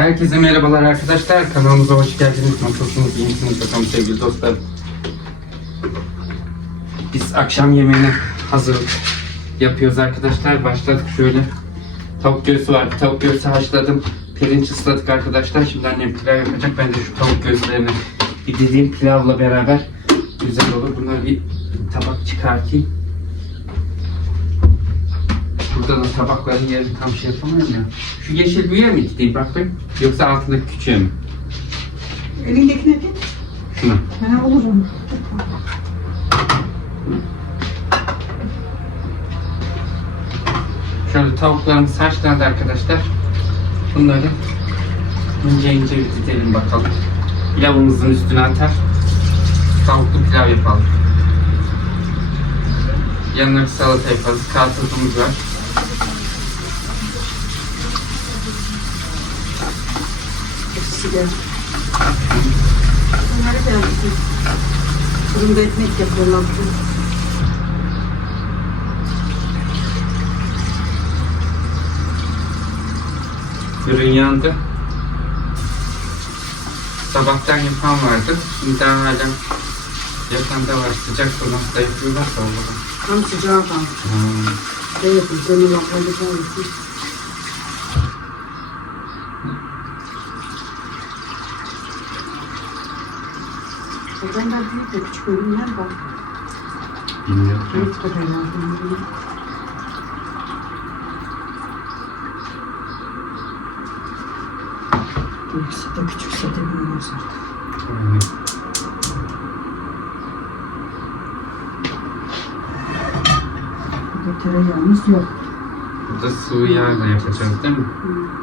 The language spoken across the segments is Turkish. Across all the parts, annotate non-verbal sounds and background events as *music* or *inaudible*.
Herkese merhabalar arkadaşlar. Kanalımıza hoş geldiniz. Nasılsınız? İyi misiniz bakalım sevgili dostlar? Biz akşam yemeğine hazırlık yapıyoruz arkadaşlar. Başladık şöyle. Tavuk göğsü var. Tavuk göğsü haşladım. Pirinç ısladık arkadaşlar. Şimdi annem pilav yapacak. Ben de şu tavuk göğüslerini bir dediğim pilavla beraber güzel olur. Bunları bir tabak çıkartayım. Burada da tabakların yerini tam şey yapamıyorum ya. Şu yeşil büyüğe mi gideyim bak ben? Yoksa altındaki küçüğe mi? Elindekine git. Şuna. Ha, olur mu? Şöyle tavuklarımız haşlandı arkadaşlar. Bunları ince ince bir dizelim bakalım. Pilavımızın üstüne atar. Tavuklu pilav yapalım. Yanına bir salata yaparız. Kartuzumuz var. Hepsi de. Bunları beğendim. Fırında ekmek yapıyorlar. Yandı. Sabahtan yapan vardı. Şimdi daha hala yapan da var. Sıcak fırında yapıyorlar da Allah'ım. Tam sıcağı kan. Hmm. Evet, senin aklında kalmasın. Oradan da büyük de küçük ürünler var. Bilmiyorum. Büyük de herhalde. Büyükse de küçükse de bilmiyoruz artık. Aynen. Tereyağımız yok. Burada sıvı yağla yapacağız değil mi? Bu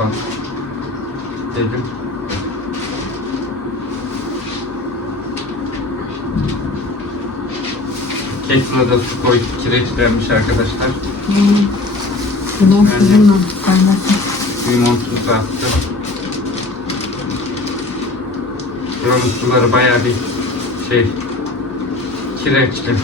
yapalım. Dedim. Da su koyduk. Kireçlenmiş arkadaşlar. Bundan Evet. fırınla kaynatın. Limon tuzu attı. Buranın suları bayağı bir şey kireçli.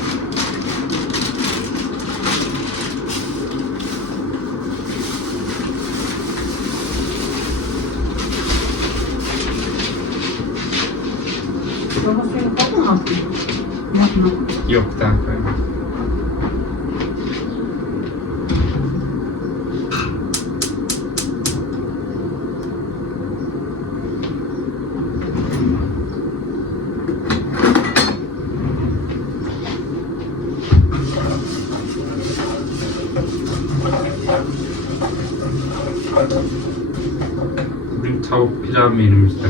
Bugün tavuk pilav menümüzde.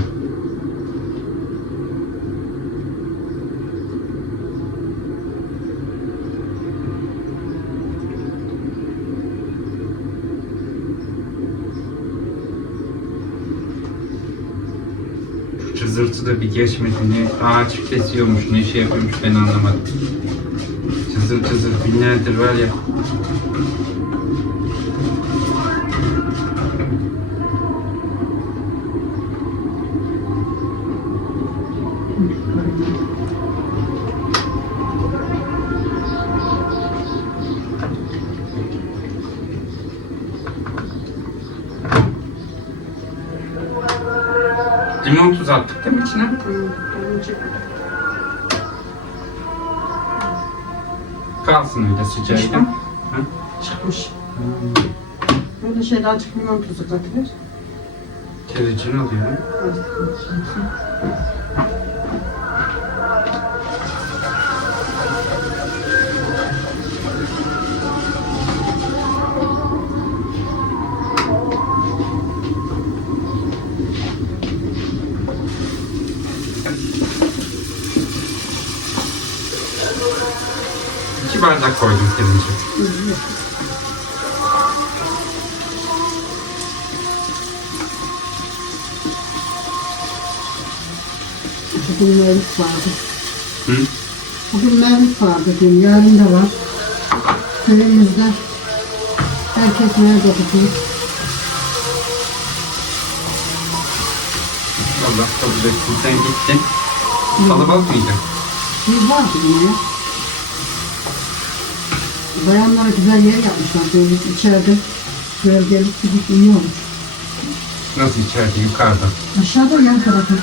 Şu cızırtı da bir geçmedi. Ne ağaç kesiyormuş, ne şey yapıyormuş ben anlamadım. Cızır cızır binlerdir var ya. Kalsın öyle. Çıkma. Hı? Çıkmış. Böyle şeyler çıkmıyor tuzu katılır. Terecini alıyorum. Mevlüt vardı. Hı? Bugün mevlüt vardı dün. Yarın da var. Köyümüzde. Herkes nerede bugün? Allah kabul etsin. Sen gittin. Kalabalık mıydı? Biz vardı yine. ya. Bayanlara güzel yer yapmışlar. Böyle içeride gölgelik gidip iniyormuş. Nasıl içeride? Yukarıda. Aşağıda yan tarafı.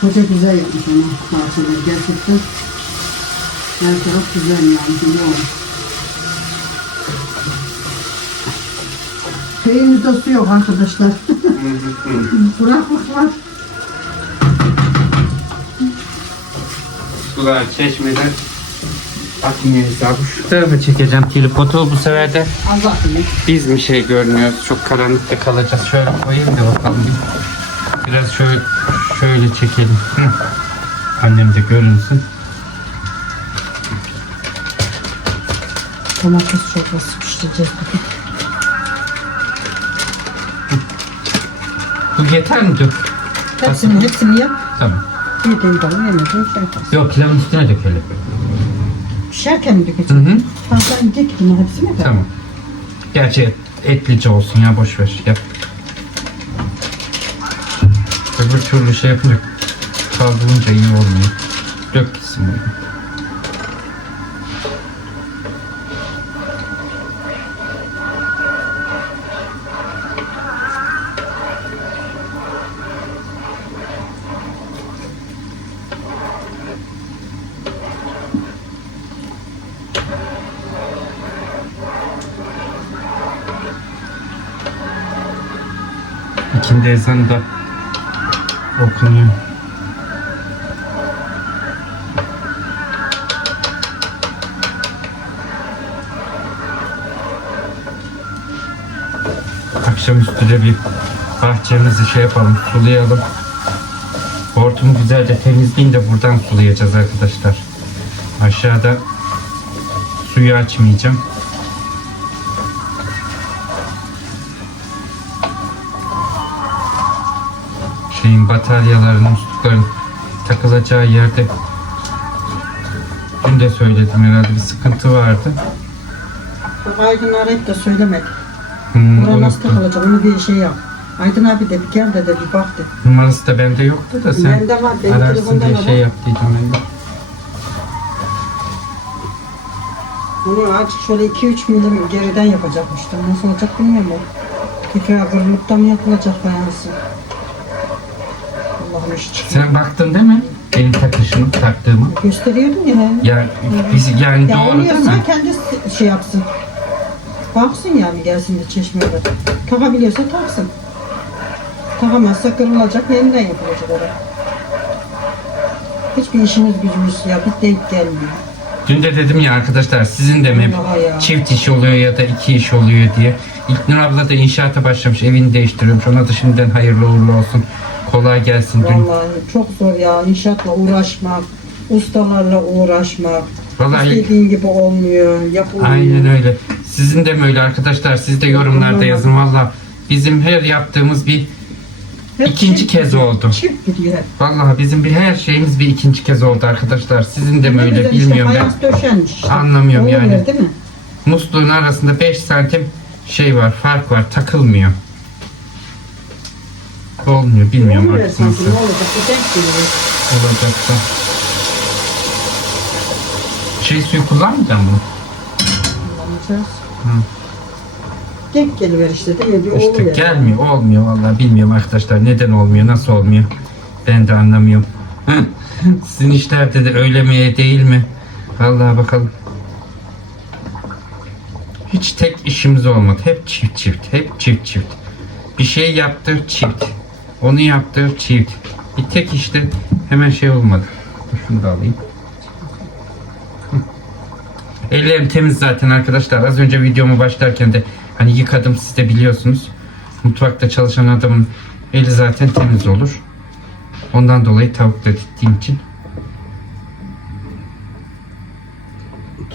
Hoca güzel yapmış onu bahçeleri gerçekten. Her taraf güzel yani olmuş. Köyümüzde su yok arkadaşlar. *laughs* Kuraklık var. Sular çeşmeden akmıyor hesabı. Şu tarafa çekeceğim tripodu bu sefer de biz mi şey görmüyoruz? Çok karanlıkta kalacağız. Şöyle koyayım da bakalım. Bir. Biraz şöyle şöyle çekelim. Hı. Annem de görünsün. Domates çorbası pişireceğiz bugün. Bu yeter mi? Dur. Hepsini, hepsini yap. Tamam. Yediğin kadar yemediğin şey yaparsın. Yok pilavın üstüne dökelim. Pişerken mi Hı dökeceksin? hı. Tamam sen dik bunu hepsini de. Tamam. Gerçi etlice olsun ya boş ver yap. Öbür türlü şey yapınca kaldırınca iyi olmuyor. Dök gitsin bunu. İkindi ezanı da okunuyor. Akşamüstü de bir bahçemizi şey yapalım, sulayalım. Hortumu güzelce temizleyin de buradan sulayacağız arkadaşlar. Aşağıda suyu açmayacağım. Bataryaların, muslukların takılacağı yerde dün de söyledim herhalde bir sıkıntı vardı. Aydın arayıp da söylemedi. Hmm, Buraya nasıl takılacak onu bir şey yap. Aydın abi de bir gel de, de bir bak de. Numarası da bende yoktu da sen Bende var, benim ararsın diye şey var. yaptıydım ben. Onu azıcık şöyle 2-3 milim geriden yapacakmıştı. Nasıl olacak bilmiyorum. Tekrar kırılıkta mı yapılacak fayansı? Çıkıyor. Sen baktın değil mi? Benim takışını, taktığımı. Gösteriyordun ya. Ya biz yani Ya doğru değil mi? kendi şey yapsın. Baksın yani gelsin de çeşmede. Takabiliyorsa taksın. Takamazsa kırılacak, yeniden yapılacak orada. Hiçbir işimiz gücümüz ya, bir denk gelmiyor. Dün de dedim ya arkadaşlar sizin de mi hep Vallahi ya. çift iş oluyor ya da iki iş oluyor diye. İlknur abla da inşaata başlamış, evini değiştiriyormuş. Ona da şimdiden hayırlı uğurlu olsun. Kolay gelsin dün. Vallahi çok zor ya, inşaatla uğraşmak, ustalarla uğraşmak. Vallahi İstediğin gibi olmuyor, yapılmıyor. Aynen öyle. Sizin de mi öyle arkadaşlar? Siz de yorumlarda yazın valla. Bizim her yaptığımız bir Hep ikinci çift kez gidiyor, oldu. Çift gidiyor. Vallahi bizim bir her şeyimiz bir ikinci kez oldu arkadaşlar. Sizin de mi Ne öyle güzel bilmiyorum işte, ben. döşenmiş işte. Anlamıyorum Oluyor yani. Değil mi? Musluğun arasında 5 santim şey var, fark var. Takılmıyor. Olmuyor. Bilmiyorum artık nasıl olacak? Olacaksa. Şey suyu kullanmayacağım bunu. Kullanacağız. Denk geliver işte değil mi? Bir İşte oluyor. gelmiyor, olmuyor vallahi bilmiyorum arkadaşlar neden olmuyor, nasıl olmuyor. Ben de anlamıyorum. Sizin işlerde de öyle mi değil mi? Vallahi bakalım. Hiç tek işimiz olmadı. Hep çift çift, hep çift çift. Bir şey yaptır çift. Onu yaptır çift. Bir tek işte hemen şey olmadı. Şunu da alayım. *laughs* Ellerim temiz zaten arkadaşlar. Az önce videomu başlarken de hani yıkadım siz de biliyorsunuz. Mutfakta çalışan adamın eli zaten temiz olur. Ondan dolayı tavukla gittiğim için.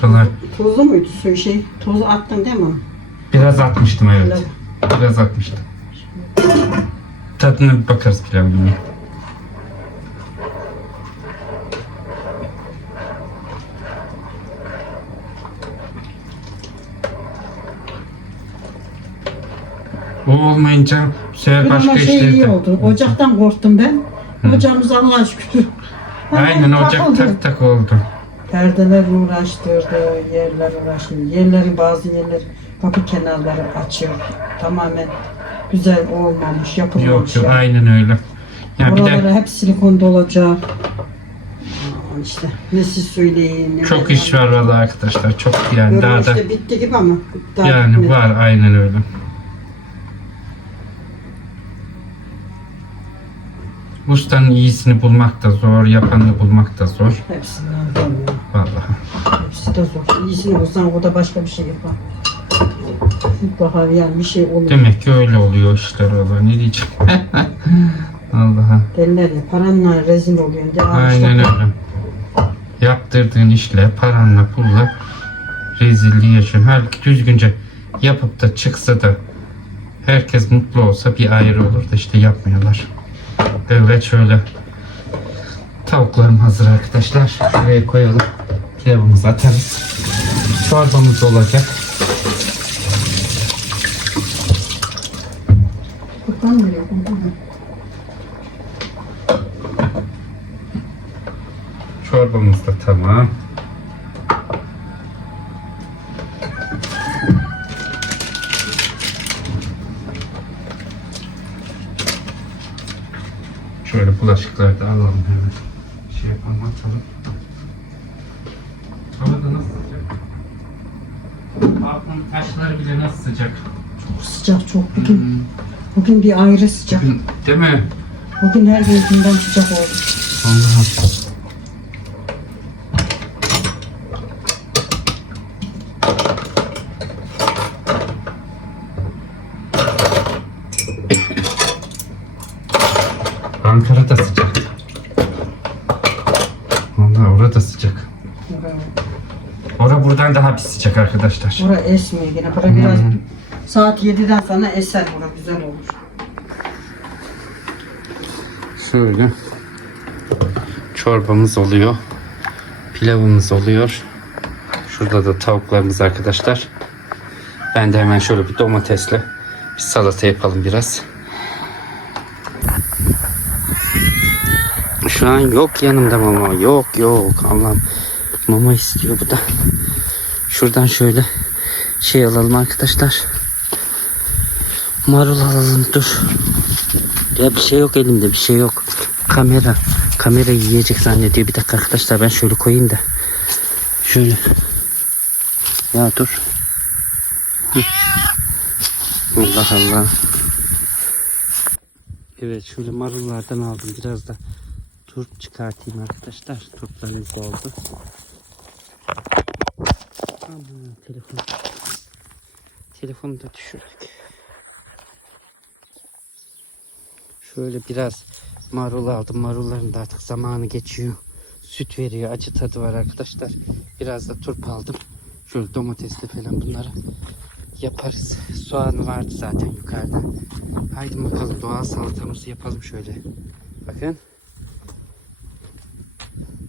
Valla Tuzlu muydu suyu şey? Tozu attın değil mi? biraz atmıştım evet. Biraz atmıştım tadına bir bakarız pilav günü. O olmayınca bu sefer başka şey işleri iyi oldu. Ocaktan korktum ben. Hı. Ocağımız Allah'a şükür. Aynen Ama ocak takıldı. tak tak oldu. Perdeler uğraştırdı, yerler uğraştırdı. Yerlerin bazı yerler kapı kenarları açıyor. Tamamen güzel olmamış, yapılmamış. Yok yok yani. aynen öyle. Ya bir Oraları de hep silikon dolacak. Aa, işte ne siz söyleyin. ne çok iş var vallahi arkadaşlar. Çok yani Görün daha da işte bitti gibi ama. daha yani bitmedi. var aynen öyle. Ustanın iyisini bulmak da zor, yapanını bulmak da zor. Hepsinden zor. Vallahi. Hepsi de zor. İyisini bulsan o da başka bir şey yapar. Mutlaka yani bir şey olur. Demek ki öyle oluyor işler valla ne diyeceğim. *laughs* Allah'a. Derler ya paranla rezil oluyorsun. De, "Aa, işte Aynen bu." öyle. Yaptırdığın işle, paranla, pulla rezilliği yaşıyorsun. Halbuki düzgünce yapıp da çıksa da herkes mutlu olsa bir ayrı olur da işte yapmıyorlar. Evet şöyle. Tavuklarım hazır arkadaşlar. Şuraya koyalım. Pilavımızı atarız. Çorbamız olacak. Kurban mı yok? Kurban mı? Çorbamız da tamam. Şöyle bulaşıkları da alalım hemen. Şey yapalım atalım. Hava da nasıl sıcak? Balkon taşları bile nasıl sıcak? Sıcak çok. Bugün, Hmm, bugün bir ayrı sıcak. Değil mi? Bugün her günden sıcak oldu. Allah'ım. Ankara'da sıcak. Vallahi orada sıcak. Ora buradan daha bir sıcak arkadaşlar. Bura esmiyor yine. Bura biraz Hmm. saat 7'den sonra eser bura güzel olur. Şöyle çorbamız oluyor. Pilavımız oluyor. Şurada da tavuklarımız arkadaşlar. Ben de hemen şöyle bir domatesle bir salata yapalım biraz. Şu an yok yanımda mama. Yok yok. Allah'ım mama istiyor bu da. Şuradan şöyle şey alalım arkadaşlar. Marul alalım dur. Ya bir şey yok elimde bir şey yok. Kamera. Kamera yiyecek zannediyor. Bir dakika arkadaşlar ben şöyle koyayım da. Şöyle. Ya dur. Allah Allah. Evet şöyle marullardan aldım biraz da turp çıkartayım arkadaşlar. Turplarımız oldu. Aman telefon. Telefonu da düşürdük. Şöyle biraz marul aldım. Marulların da artık zamanı geçiyor. Süt veriyor. Acı tadı var arkadaşlar. Biraz da turp aldım. Şöyle domatesli falan bunları yaparız. Soğanı vardı zaten yukarıda. Haydi bakalım doğal salatamızı yapalım şöyle. Bakın.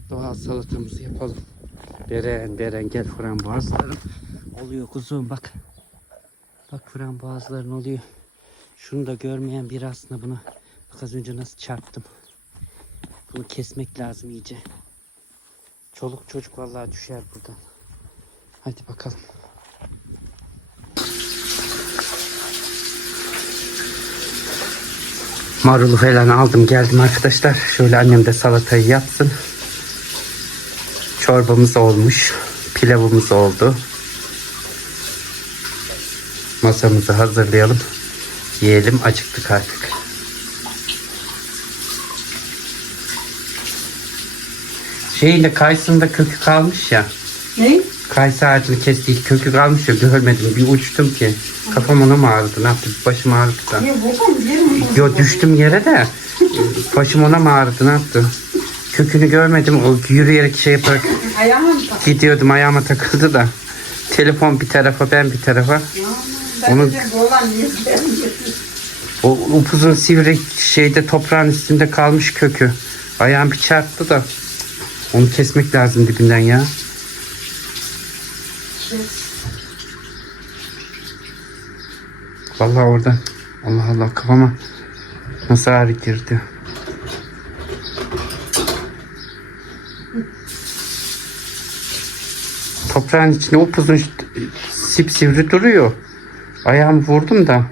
Doğal salatamızı yapalım. Beren beren gel frambuazlarım. Oluyor kuzum bak. Bak frambuazların oluyor. Şunu da görmeyen biri aslında bunu bak az önce nasıl çarptım. Bunu kesmek lazım iyice. Çoluk çocuk vallahi düşer buradan. Hadi bakalım. Marulu falan aldım geldim arkadaşlar. Şöyle annem de salatayı yapsın. Çorbamız olmuş. Pilavımız oldu. Masamızı hazırlayalım. Yiyelim acıktık artık. Şeyin de kayısının da kökü kalmış ya. Ne? Kayısı ağacını kestik kökü kalmış ya görmedim. Bir uçtum ki. Kafam ona mı ağrıdı ne yaptı? Başım ağrıdı da. Niye buradan yerim? Yo düştüm yere de. Başım ona mı ağrıdı ne yaptı? Kökünü görmedim. O yürüyerek şey yaparak *laughs* Ayağıma mı tak? gidiyordum ayağıma takıldı da. Telefon bir tarafa ben bir tarafa. Ben Onu- de? O upuzun sivri şeyde toprağın üstünde kalmış kökü. Ayağım bir çarptı da. Onu kesmek lazım dibinden ya. Vallahi orada Allah Allah kafama nasıl ağrı girdi. Toprağın içinde upuzun sipsivri duruyor. Ayağımı vurdum da.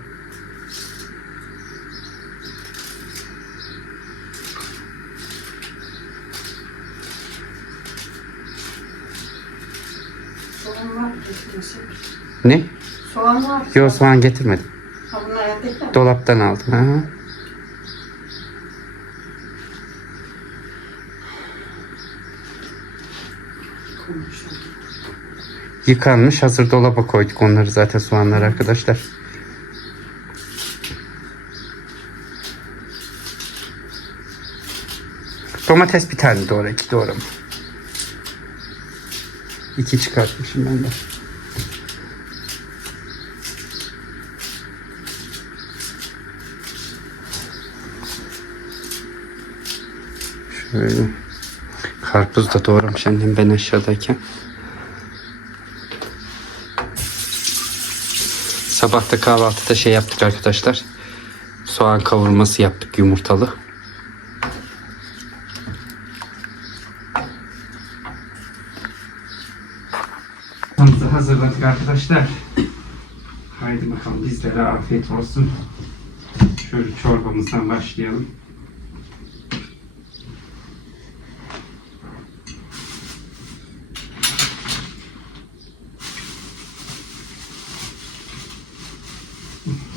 Soğan var getirmesi. Ne? Soğan var. Yok soğan getirmedim. Ha bunlar evdekiler. Dolaptan aldım. Ha. Yıkanmış hazır dolaba koyduk onları zaten soğanlar arkadaşlar. Domates bir tane doğru iki doğru. İki çıkartmışım ben de. Karpuz da doğramış annem ben aşağıdayken. Sabah da kahvaltıda şey yaptık arkadaşlar. Soğan kavurması yaptık yumurtalı. Hazırladık arkadaşlar. Haydi bakalım bizlere afiyet olsun. Şöyle çorbamızdan başlayalım.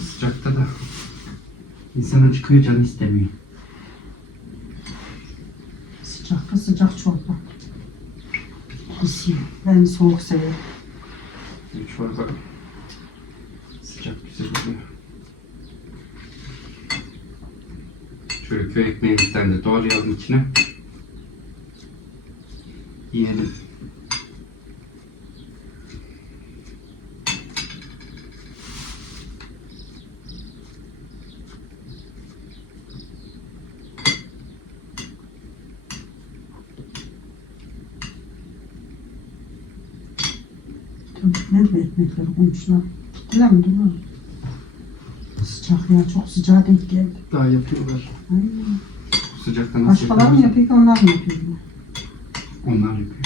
Sıcakta da acıkıyor canı istemiyor. Sıcakta sıcak çorba. Esiyor. Ben soğuk severim. Çorba sıcak güzel oluyor. Şöyle köy ekmeğimizden de doğrayalım içine. Yiyelim. Nerede ekmekleri koymuşlar? Gittiler mi? Dur. Sıcak ya çok sıcağa denk geldi. Daha yapıyorlar. Ay, Bu sıcakta nasıl Başkaları mı yapıyorlar? yapıyor onlar mı yapıyor? Onlar yapıyor.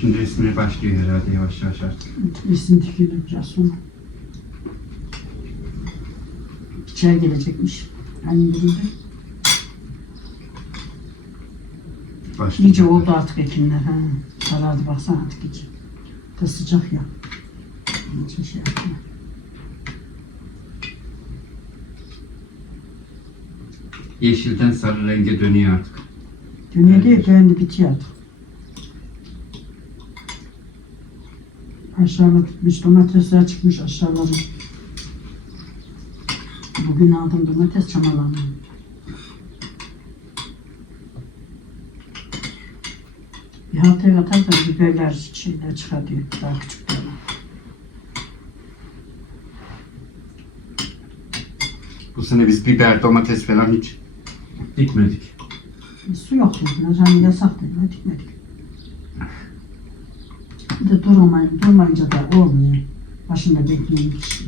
Şimdi resmine başlıyor herhalde yavaş yavaş artık. Resim dikiliyor biraz sonra. İçeri gelecekmiş. Annem dedi. Başlıyor. İyice oldu artık ekinler. Ha. Sarardı baksana artık iyice. Da sıcak ya. İyice şey yapıyor. Yeşilden sarı renge dönüyor artık. Dönüyor diye döndü bitiyor artık. Aşağıda tutmuş domatesler çıkmış aşağıları. Bugün aldım domates çamalanı. Bir haftaya katarsan biberler şeyler çıkar diyor. Daha küçük diyorlar. Bu sene biz biber, domates falan hiç dikmedik. Su yok dediler. Hani yasak dediler. Dikmedik. Bir de durmayın, durmayınca da olmuyor. Başında bekleyen kişi.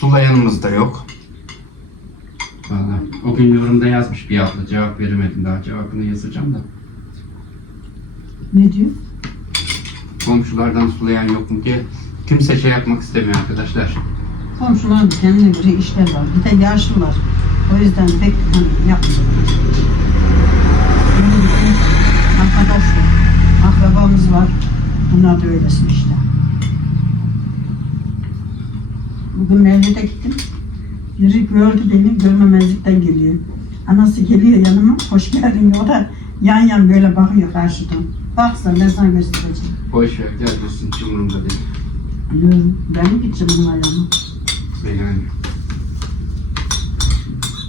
Sulayanımız da yok. Vallahi o gün yorumda yazmış bir abla cevap veremedim daha cevabını yazacağım da. Ne diyor? Komşulardan sulayan yok mu diye kimse şey yapmak istemiyor arkadaşlar. Komşuların kendine göre işler var. Bir de yaşlılar. O yüzden pek hani yapmıyorlar. Bir arkadaş var. Akrabamız var. Bunlar da öylesin işte. Bugün Mevlüt'e gittim. Biri gördü beni, görmemezlikten geliyor. Anası geliyor yanıma, hoş geldin diyor. O da yan yan böyle bakıyor karşıdan. Baksana ben sana göstereceğim. Boş ver gel dursun hiç umurumda değil. Diyorum, ben mi gideceğim onun ayağına? Yani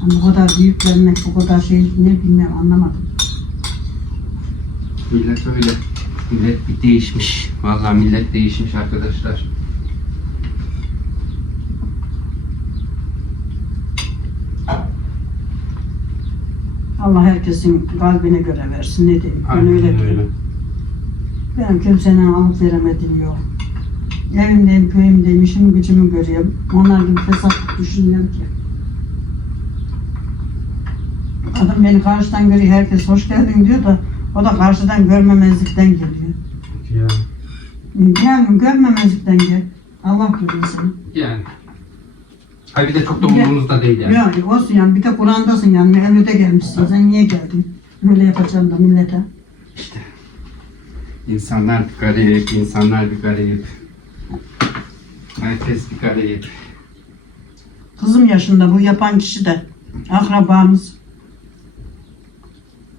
Hani bu kadar büyüklenmek, bu kadar şey ne bilmem anlamadım. millet öyle. Millet bir değişmiş. Vallahi millet değişmiş arkadaşlar. Allah herkesin kalbine göre versin. Ne diyeyim? Ben Aynen öyle öyle. diyorum. Ben kimsenin alıp veremedim yok. Evimdeyim, köyümdeyim, işimi gücümü görüyorum. Onlar gibi fesatlık düşünmüyorum ki. Adam beni karşıdan görüyor, herkes hoş geldin diyor da o da karşıdan görmemezlikten geliyor. Ya. Gel, görmemezlikten gel. Allah görüyor seni. Yani. Ay bir de çok da umurumuzda değil yani. Ya olsun yani bir de Kur'an'dasın yani Mevlüt'e gelmişsin. Sen niye geldin? Böyle yapacaksın da millete. İşte. İnsanlar bir garip, insanlar bir garip. Herkes bir garip. Kızım yaşında bu yapan kişi de akrabamız.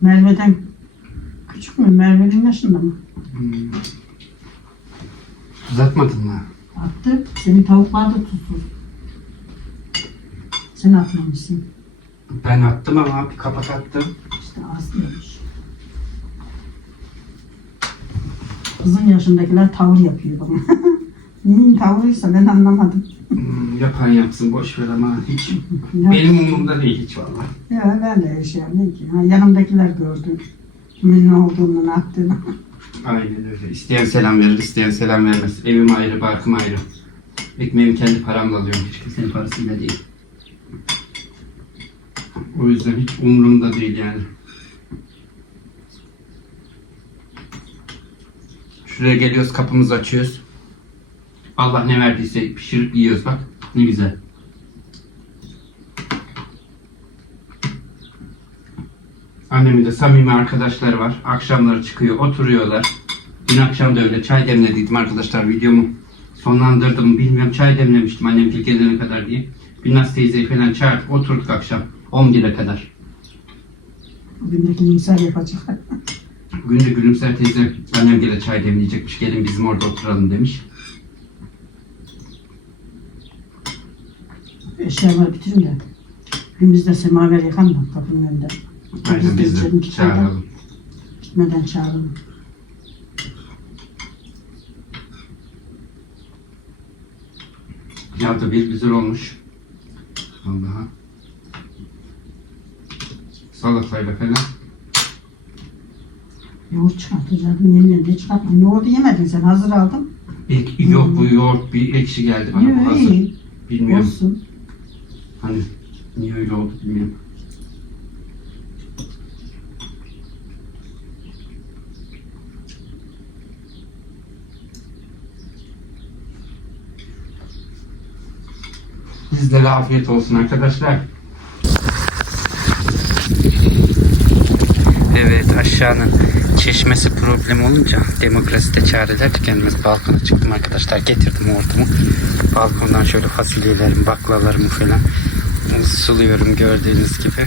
Merve'den küçük mü? Merve'nin yaşında mı? Hmm. Uzatmadın mı? Attı. Senin tavuklar da tuzsuz. Sen atmamışsın. Ben attım ama bir kapak attım. İşte az değilmiş. Kızın yaşındakiler tavır yapıyor bana. *laughs* Neyin tavrıysa ben anlamadım. Hmm, yapan yapsın boş ver ama hiç benim umurumda değil hiç vallahi. ya ben de yaşayamam ki. Ha, yanımdakiler gördü. Kimin ne olduğunu, ne yaptığını. Aynen öyle. İsteyen selam verir, isteyen selam vermez. Evim ayrı, barkım ayrı. Ekmeğimi kendi paramla alıyorum. Hiç kimsenin parasıyla değil. O yüzden hiç umurumda değil yani. Şuraya geliyoruz, kapımızı açıyoruz. Allah ne verdiyse pişirip yiyoruz bak. Ne güzel. Annemin de samimi arkadaşları var. Akşamları çıkıyor, oturuyorlar. Dün akşam da öyle çay demlediydim arkadaşlar. Videomu sonlandırdım bilmiyorum. Çay demlemiştim annem gel gelene kadar diye. Binnaz teyzeyi falan çağırdık. Oturduk akşam 11'e kadar. Bugün de kimsel yapacak. Bugün de Gülümser teyze annem gele çay demleyecekmiş. Gelin bizim orada oturalım demiş. Eşyaları bitirin de. Bugün biz de semaver yakan da kapının önünde. Aynen biz de çağıralım. Gitmeden çağıralım. Ya da bir güzel olmuş. Allah'a. Salatayla falan. Yoğurt çıkartacaktım. Yemin ederim çıkartma. Yoğurdu yemedin sen. Hazır aldım. Ek, yok bu yoğurt bir ekşi geldi bana bu Yok hazır. iyi. Bilmiyorum. Olsun. Hani niye öyle oldu bilmiyorum. Sizlere afiyet olsun arkadaşlar. Evet aşağının çeşmesi problem olunca demokraside çareler tükenmez. Balkona çıktım arkadaşlar getirdim hortumu. Balkondan şöyle fasulyelerimi, baklalarımı falan suluyorum gördüğünüz gibi.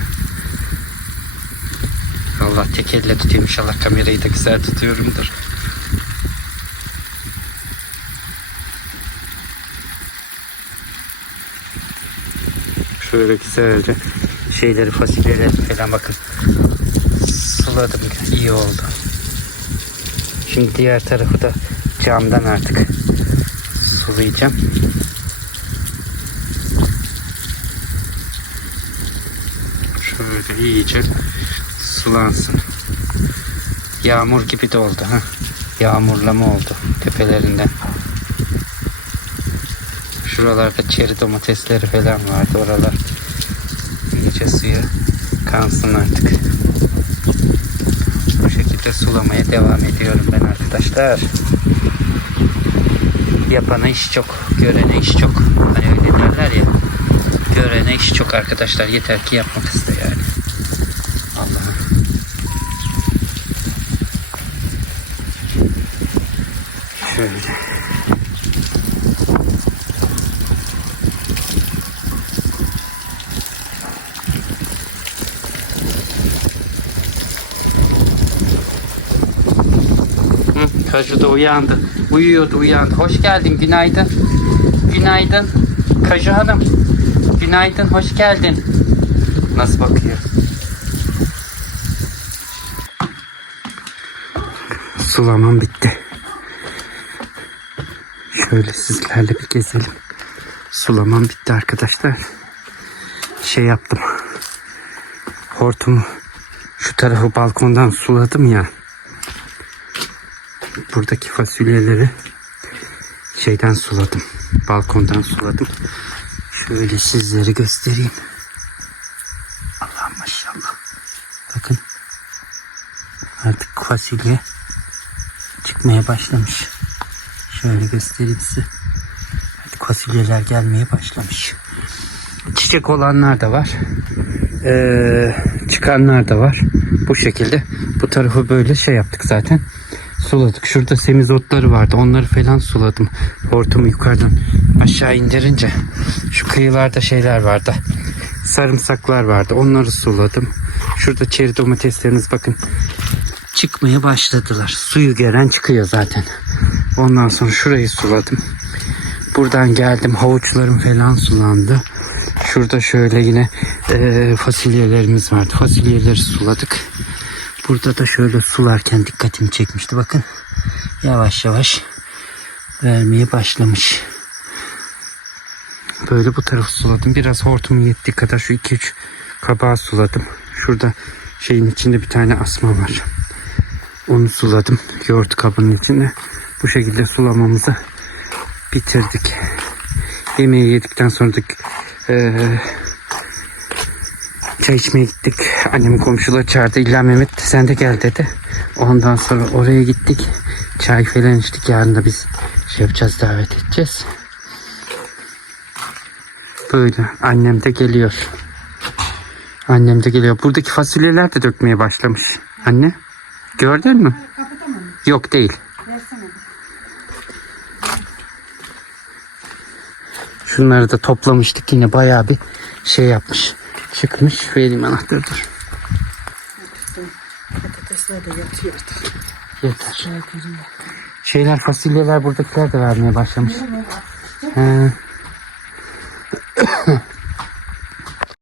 Allah tek elle tutayım inşallah kamerayı da güzel tutuyorumdur. Şöyle güzelce şeyleri fasulyeleri falan bakın suladım iyi oldu. Şimdi diğer tarafı da camdan artık sulayacağım. Şöyle iyice sulansın. Yağmur gibi de oldu ha. Yağmurlama oldu tepelerinden. Şuralarda çeri domatesleri falan vardı oralar. iyice suya kansın artık. Şekilde sulamaya devam ediyorum ben arkadaşlar. Yapana iş çok, görene iş çok. Hani öyle derler ya. Görene iş çok arkadaşlar. Yeter ki yapmak iste yani. Allah'ım. Şöyle. Hı, Kaju da uyandı. Uyuyordu uyandı. Hoş geldin günaydın. Günaydın. Kaju Hanım. Günaydın hoş geldin. Nasıl bakıyor? Sulamam bitti. Şöyle sizlerle bir gezelim. Sulamam bitti arkadaşlar. Şey yaptım. Hortumu Şu tarafı balkondan suladım ya. Buradaki fasulyeleri şeyden suladım. Balkondan suladım. Şöyle sizlere göstereyim. Allah maşallah. Bakın. Artık fasulye çıkmaya başlamış. Şöyle göstereyim size. Artık fasulyeler gelmeye başlamış. Çiçek olanlar da var. Ee, çıkanlar da var. Bu şekilde. Bu tarafı böyle şey yaptık zaten. Suladık. Şurada semizotları vardı. Onları falan suladım. Hortumu yukarıdan aşağı indirince. Şu kıyılarda şeyler vardı. Sarımsaklar vardı. Onları suladım. Şurada çeri domateslerimiz bakın çıkmaya başladılar. Suyu gelen çıkıyor zaten. Ondan sonra şurayı suladım. Buradan geldim havuçlarım falan sulandı. Şurada şöyle yine eee, fasulyelerimiz vardı. Fasulyeleri suladık. Burada da şöyle sularken dikkatimi çekmişti. Bakın yavaş yavaş vermeye başlamış. Böyle bu tarafı suladım. Biraz hortumun yettiği kadar şu 2-3 kabağı suladım. Şurada şeyin içinde bir tane asma var. Onu suladım. Yoğurt kabının içinde. Bu şekilde sulamamızı bitirdik. Yemeği yedikten sonra da eee, çay içmeye gittik. Annem komşular çağırdı. İlla Mehmet sen de gel dedi. Ondan sonra oraya gittik. Çay falan içtik. Yarın da biz şey yapacağız davet edeceğiz. Böyle annem de geliyor. Annem de geliyor. Buradaki fasulyeler de dökmeye başlamış. Anne gördün mü? Yok değil. Şunları da toplamıştık yine bayağı bir şey yapmış. Çıkmış. Vereyim anahtarı dur. Patatesler de yatıyor artık. Yeter. Şeyler fasulyeler buradakiler de vermeye başlamış. He.